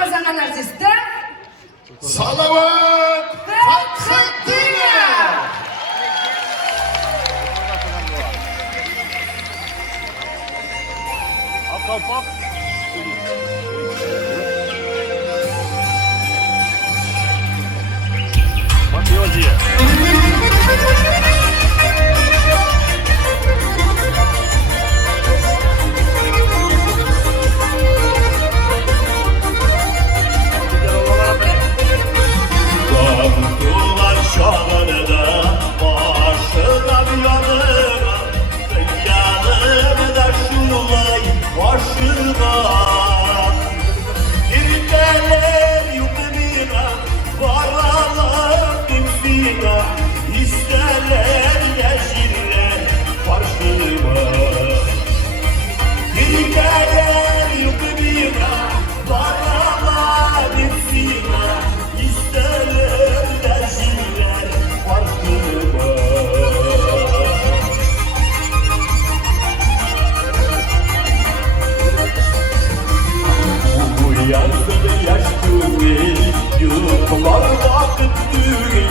kazangan artistler Salavat Fathattinov. Kalpak. Mafiosi. Baktılar şahane başına bir yanıma, yanımda şulay başına. İrdeler yukmina, varalar dimsina, isterler yeşiller başıma. İrdeler yukmina, varalar dimsina, isterler yeşiller başıma. Yazdı yaş değil, yıllar vakit değil,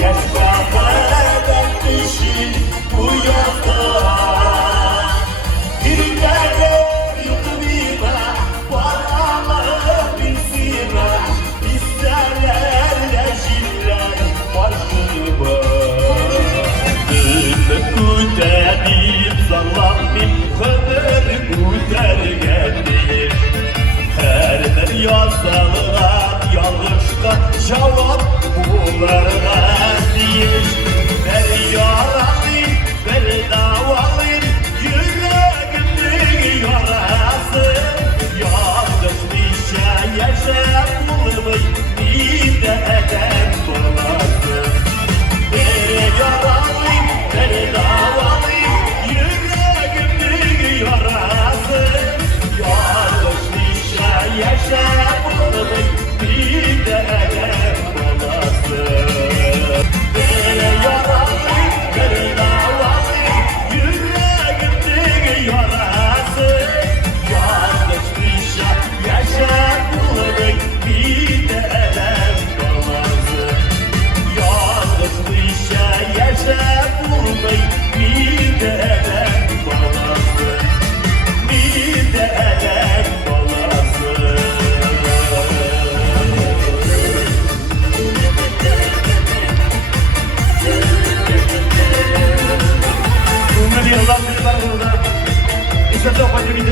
yaşamadan işin bu yazda. Birileri yutmina, paralar bilsina, isterler yeşiller başıma. Dille kutenip zallamim, kadar kutergendir. Her bir yazılan yanlışta cevap bulurlar deyiş. Ver yaralı, ver davalı, yüreğimde yarası. Yanlış bir şey yaşa bulmayı, bir de eden bulmasın. Ver yaralı, ver davalı, yüreğimde yarası. Yaşamadım bir de elem olası. Böyle yaralı, böyle davalı, yüreğimde yarası. Yanlış bir şey yaşamadım bir de elem olası. Yanlış bir şey yaşamadım bir de elem olası. Bir de elem olası. Yıllar burada. İşte çok acı bir